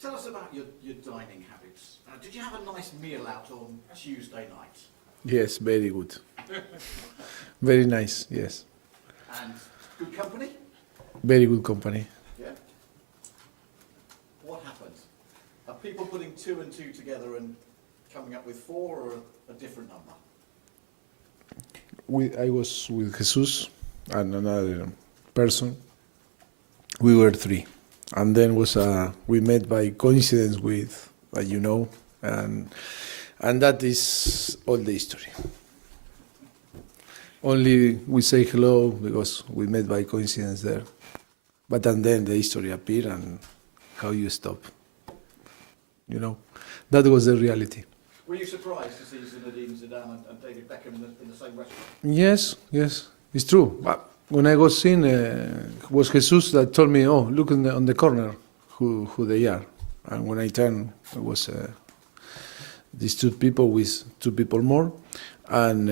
Tell us about your dining habits. Did you have a nice meal out on Tuesday night? Yes, very good. Very nice, yes. And good company? Very good company. Yeah. What happened? Are people putting 2 and 2 together and coming up with 4 or a different number? I was with Jesus and another person. We were 3. And then we met by coincidence with, and that is all the history. Only we say hello because we met by coincidence there. But and then the history appeared and how you stop. That was the reality. Were you surprised to see Zinedine Zidane and David Beckham in the same restaurant? Yes, it's true. But when I was in, it was Jesus that told me, "Oh, look on the corner, who they are." And when I turned, it was these 2 people with 2 people more. And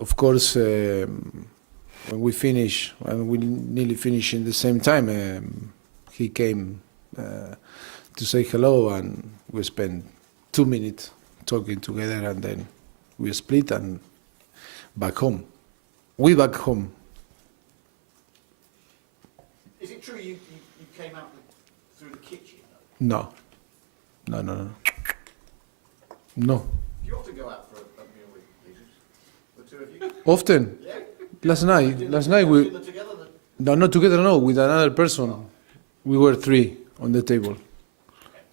of course, when we finish, and we nearly finish in the same time, he came to say hello, and we spent 2 minutes talking together, and then we split and back home. We back home. Is it true you came out through the kitchen? No. No. Do you often go out for a meal with Jesus? The 2 of you? Often. Yeah. Last night we... Dinner together? No, not together, no, with another person. We were 3 on the table.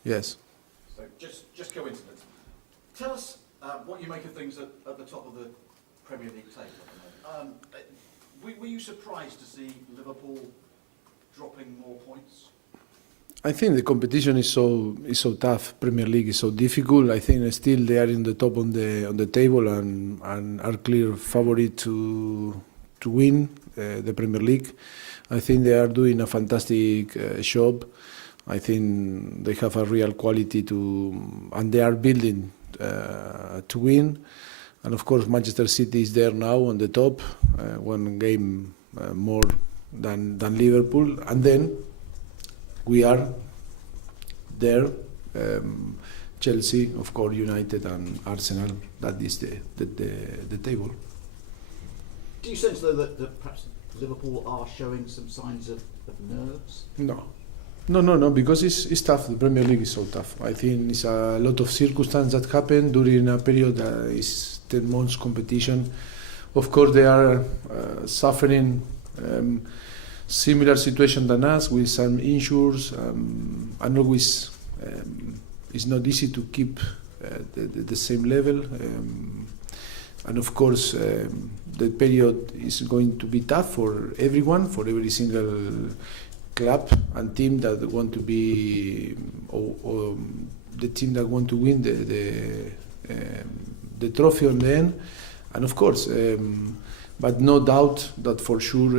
Yes. So just coincidence. Tell us what you make of things at the top of the Premier League table at the moment. Were you surprised to see Liverpool dropping more points? I think the competition is so tough. Premier League is so difficult. I think still they are in the top on the table and are clear favorite to win the Premier League. I think they are doing a fantastic job. I think they have a real quality and they are building to win. And of course, Manchester City is there now on the top, 1 game more than Liverpool, and then we are there. Chelsea, of course, United and Arsenal. That is the table. Do you sense though that perhaps Liverpool are showing some signs of nerves? No, because it's tough. The Premier League is so tough. I think it's a lot of circumstances that happen during a period that is 10 months competition. Of course, they are suffering similar situation than us with some injuries, and always it's not easy to keep the same level. And of course, the period is going to be tough for everyone, for every single club and team that want to be, or the team that want to win the trophy on the end. And of course, but no doubt that for sure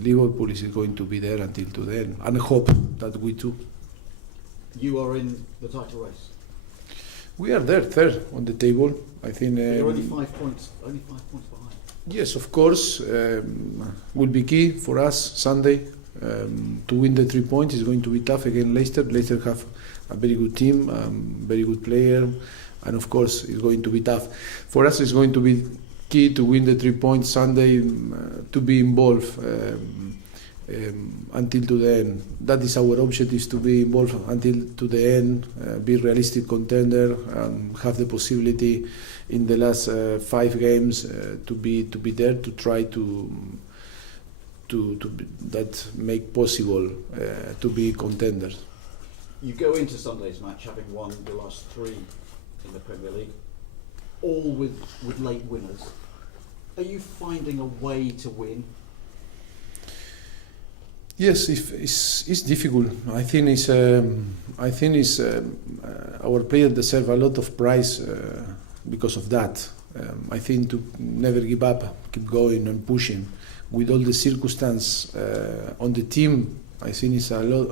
Liverpool is going to be there until to the end, and I hope that we too. You are in the title race. We are there, 3rd on the table. I think you're only 5 points. Only 5 points behind. Yes, of course, will be key for us Sunday to win the 3 points. It's going to be tough against Leicester. Leicester have a very good team, very good player, and of course it's going to be tough. For us, it's going to be key to win the 3 points Sunday, to be involved until to the end. That is our objective, to be involved until to the end, be realistic contender, have the possibility in the last 5 games to be there, to try to that make possible to be contenders. You go into Sunday's match having won the last 3 in the Premier League, all with late winners. Are you finding a way to win? Yes, it's difficult. I think our players deserve a lot of praise because of that. I think to never give up, keep going and pushing with all the circumstances on the team. I think it's a lot.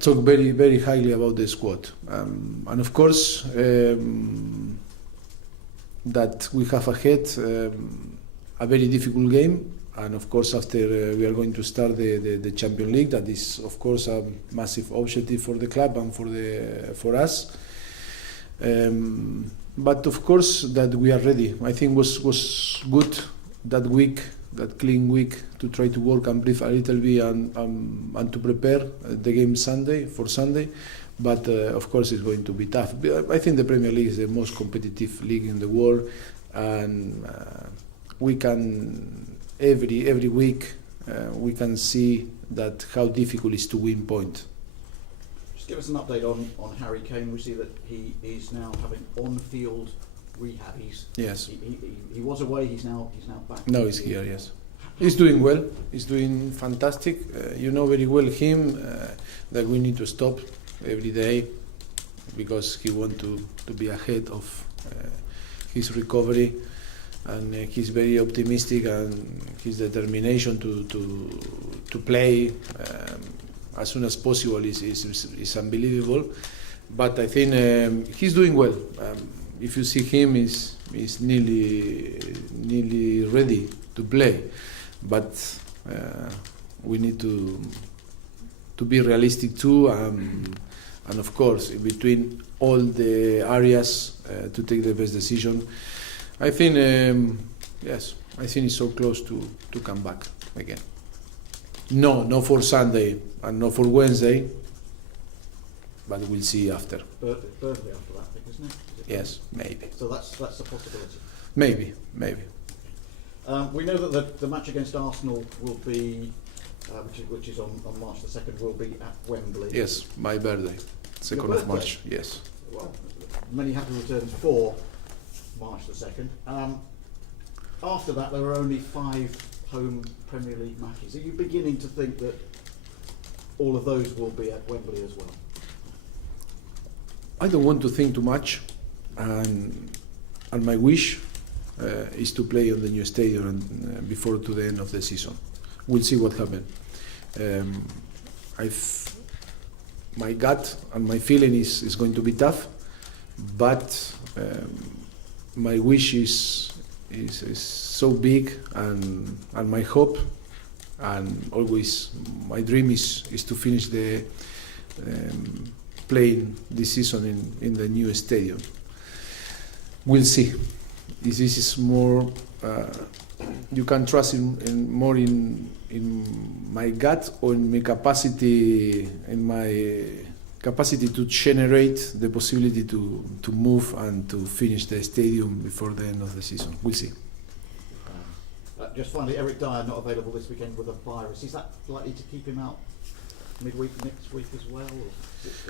Talk very, very highly about the squad, and of course that we have ahead a very difficult game And of course, after we are going to start the Champions League, that is of course a massive objective for the club and for us. But of course that we are ready. I think was good that week, that clean week, to try to work and breathe a little bit and to prepare the game for Sunday. But of course it's going to be tough. I think the Premier League is the most competitive league in the world, and we can every week we can see that how difficult it is to win points. Just give us an update on Harry Kane. We see that he is now having on-field rehab. Yes. He was away. He's now back. Now he's here. Yes. He's doing well. He's doing fantastic. You know very well him that we need to stop every day because he wants to be ahead of his recovery, and he's very optimistic, and his determination to play as soon as possible is unbelievable. But I think he's doing well. If you see him, he's nearly ready to play. But we need to be realistic too, and of course, in between all the areas, to take the best decision. I think, yes, I think it's so close to come back again. No for Sunday and not for Wednesday, but we'll see after. Thursday after that, I think, isn't it? Yes, maybe. So that's a possibility. Maybe. We know that the match against Arsenal will be, which is on March the 2nd, will be at Wembley. Yes, my birthday, 2nd of March. Yes. Well, many happy returns for March the 2nd. After that, there were only 5 home Premier League matches. Are you beginning to think that all of those will be at Wembley as well? I don't want to think too much, and my wish is to play on the new stadium before to the end of the season. We'll see what happens. My gut and my feeling is going to be tough, but my wish is so big, and my hope, and always my dream is to finish the playing this season in the new stadium. We'll see. If this is more, you can trust more in my gut or in my capacity, to generate the possibility to move and to finish the stadium before the end of the season. We'll see. Just finally, Eric Dyer not available this weekend with a virus. Is that likely to keep him out midweek next week as well? Or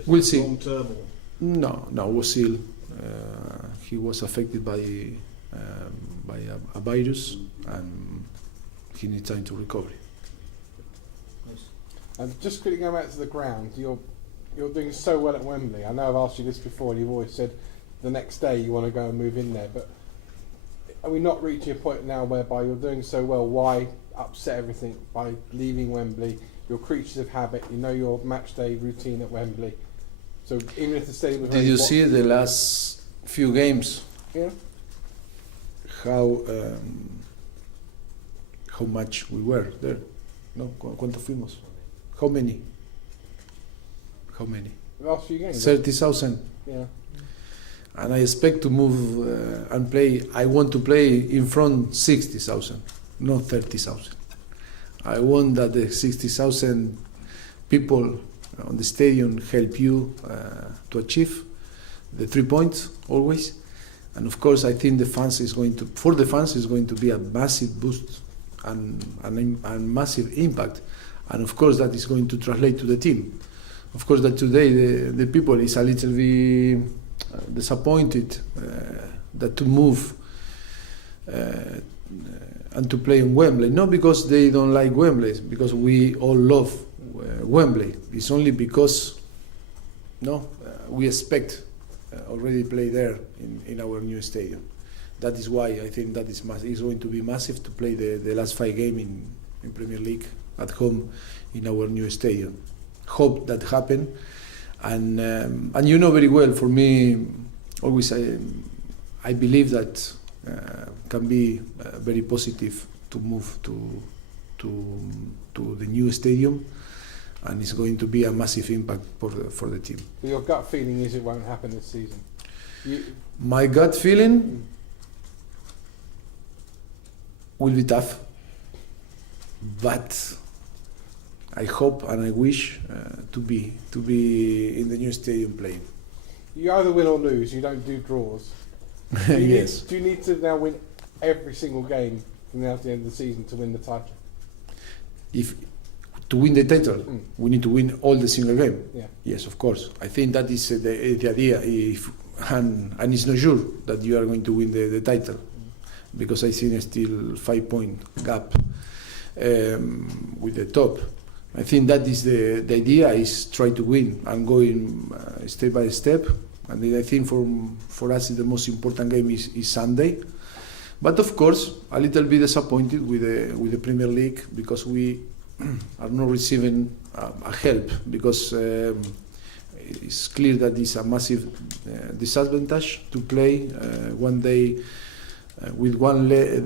we'll see. Long term? Or? No, Wasil. He was affected by a virus, and he needs time to recover. Just quickly going back to the ground, you're doing so well at Wembley. I know I've asked you this before, and you've always said the next day you want to go and move in there. But are we not reaching a point now whereby you're doing so well? Why upset everything by leaving Wembley? You're creatures of habit. You know your match day routine at Wembley. So even if the stadium was did you see the last few games? Yeah. How much we were there? No, ¿cuánto fuimos? How many? The last few games. 30,000. Yeah. And I expect to move and play. I want to play in front 60,000, not 30,000. I want that the 60,000 people on the stadium help you to achieve the 3 points always. And of course, I think for the fans is going to be a massive boost and massive impact. And of course, that is going to translate to the team. Of course, that today the people is a little bit disappointed that to move and to play in Wembley. Not because they don't like Wembley, it's because we all love Wembley. It's only because we expect already play there in our new stadium. That is why I think that is it's going to be massive to play the last 5 games in Premier League at home in our new stadium. Hope that happen, and you know very well. For me, always I believe that can be very positive move to the new stadium, and it's going to be a massive impact for the team. But your gut feeling is it won't happen this season. My gut feeling will be tough, but I hope and I wish to be in the new stadium playing. You either win or lose. You don't do draws. Do you Yes. do you need to now win every single game from now to the end of the season to win the title? If to win the title, we need to win all the single game. Yeah. Yes, of course. I think that is the idea. And it's not sure that you are going to win the title, because I think it's still 5-point gap with the top. I think that is the idea, is try to win and going step by step. And then I think for us the most important game is Sunday. But of course, a little bit disappointed with the Premier League, because we are not receiving a help, because it's clear that it's a massive disadvantage to play one day with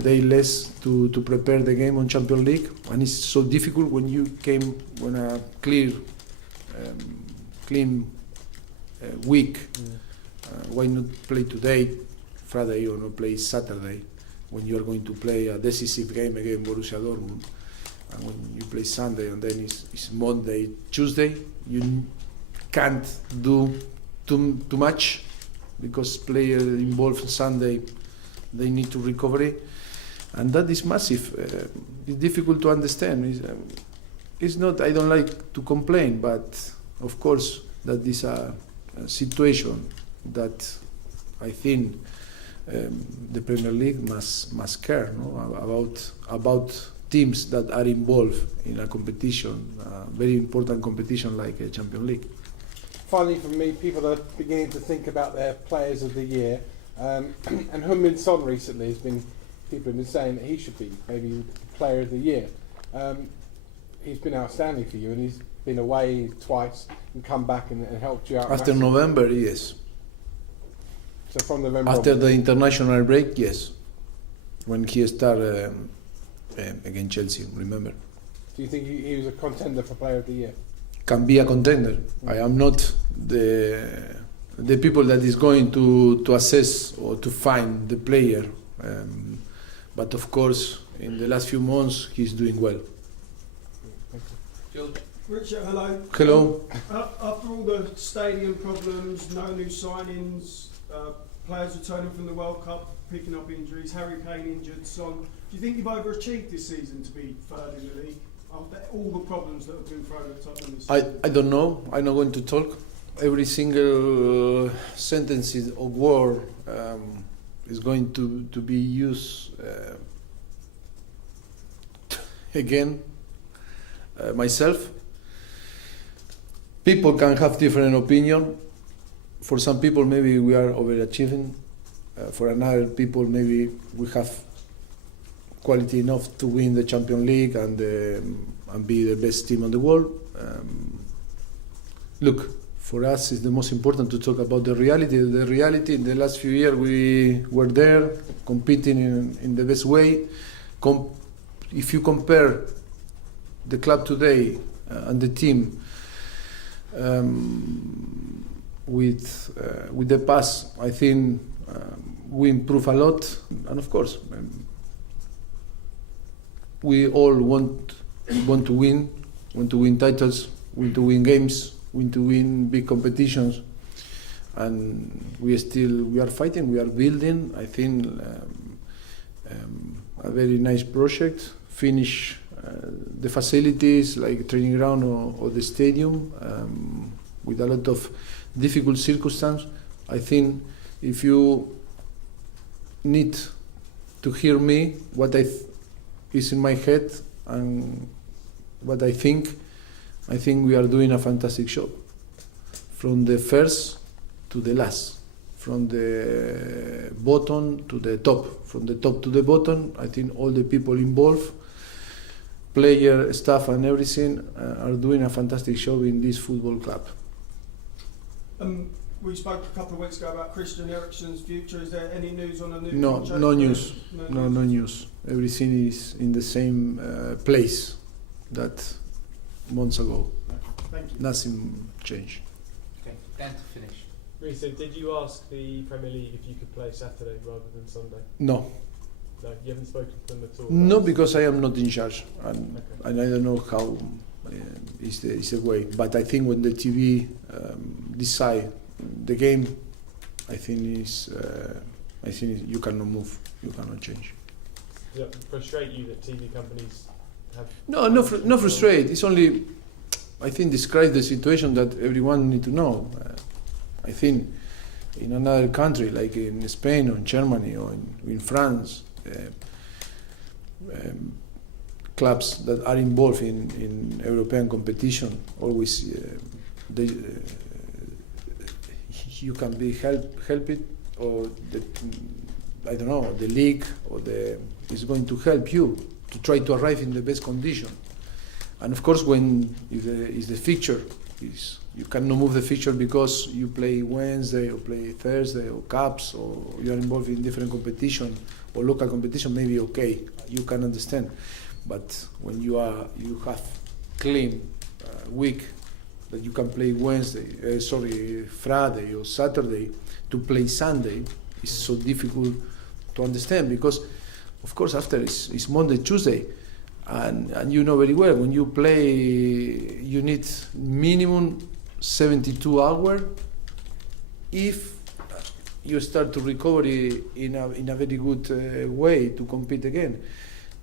day less to prepare the game on Champions League, and it's so difficult when a clean week. Why not play today, Friday, or not play Saturday, when you are going to play a decisive game against Borussia Dortmund? And when you play Sunday and then it's Monday, Tuesday, you can't do too much, because players involved Sunday, they need to recover, and that is massive. It's difficult to understand. It's not, I don't like to complain, but of course that is a situation that I think the Premier League must care, no? about teams that are involved in a competition, a very important competition like a Champions League. Finally, for me, people are beginning to think about their players of the year. And Heung-min Son recently people have been saying that he should be maybe player of the year. He's been outstanding for you, and he's been away twice and come back and helped you out. After massively. November, yes. So from November After on. the international break, yes. When he started against Chelsea, remember? Do you think he was a contender for player of the year? Can be a contender. I am not the people that is going to assess or to find the player, but of course in the last few months he's doing well. Richard, hello. Hello. After all the stadium problems, no new signings, players returning from the World Cup, picking up injuries, Harry Kane injured, Son, do you think you've overachieved this season to be third in the league? After all the problems that have been thrown at Tottenham this season? I don't know. I'm not going to talk. Every single sentence or word is going to be used again. Myself. People can have different opinion. For some people, maybe we are overachieving. For another people, maybe we have quality enough to win the Champions League and be the best team in the world. Look, for us, it's the most important to talk about the reality. The reality in the last few years, we were there competing in the best way. If you compare the club today and the team with the past, I think we improve a lot. And of course, we all want to win titles, want to win games, want to win big competitions, and we are fighting, we are building. I think a very nice project. Finish the facilities like training ground or the stadium with a lot of difficult circumstances. I think if you need to hear me, what is in my head and what I think we are doing a fantastic job. From the first to the last, from the bottom to the top, from the top to the bottom. I think all the people involved, player, staff and everything are doing a fantastic job in this football club. we spoke a couple of weeks ago about Christian Eriksen's future. Is there any news on a new No, contract? no news. No No news. Everything is in the same place that months ago. Thank you. Nothing changed. Okay, Dan to finish. Mauricio, did you ask the Premier League if you could play Saturday rather than Sunday? No, No, you haven't spoken to them at all? no, about because I am not in charge, and, Okay. and I don't know how is the way. But I think when the TV decide the game, I think you cannot move, you cannot change. Does that frustrate you that TV companies have... No, no frustrate. It's only, I think, describe the situation that everyone need to know. I think in another country, like in Spain or in Germany or in France, clubs that are involved in European competition always you can be help it, or I don't know, the league or is going to help you to try to arrive in the best condition. And of course, if the fixture is, you cannot move the fixture because you play Wednesday or play Thursday or cups, or you are involved in different competition or local competition, maybe okay, you can understand. But when you have clean week that you can play Friday or Saturday to play Sunday, it's so difficult to understand, because of course after it's Monday, Tuesday, and you know very well when you play you need minimum 72 hours if you start to recover in a very good way to compete again.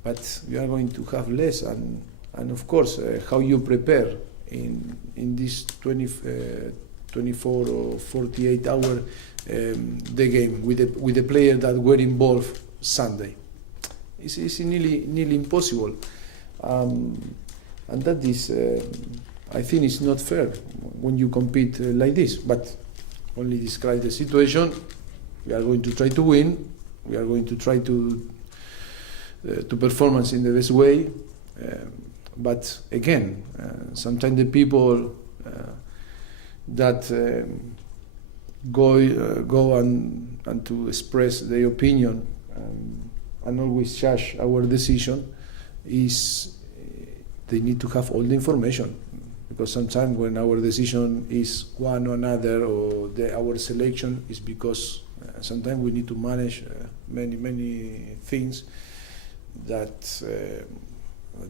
But you are going to have less, and of course how you prepare in this 24 or 48 hour the game with the player that were involved Sunday. It's nearly impossible, and that is I think it's not fair when you compete like this. But only describe the situation. We are going to try to win. We are going to try to performance in the best way. But again, sometimes the people that go and to express their opinion and always judge our decision is they need to have all the information, because sometimes when our decision is one or another, or our selection is because sometimes we need to manage many things that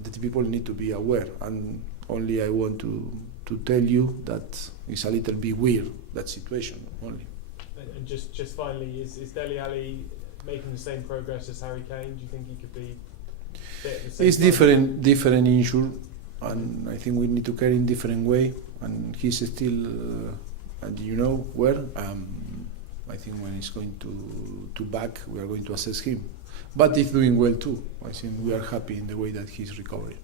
the people need to be aware. And only I want to tell you that it's a little bit weird, that situation only. And just finally, is Dele Alli making the same progress as Harry Kane? Do you think he could be fit at the same It's time? different issue, and I think we need to carry in different way. And he's still, and you know where. I think when he's going to back, we are going to assess him. But he's doing well too. I think we are happy in the way that he's recovering.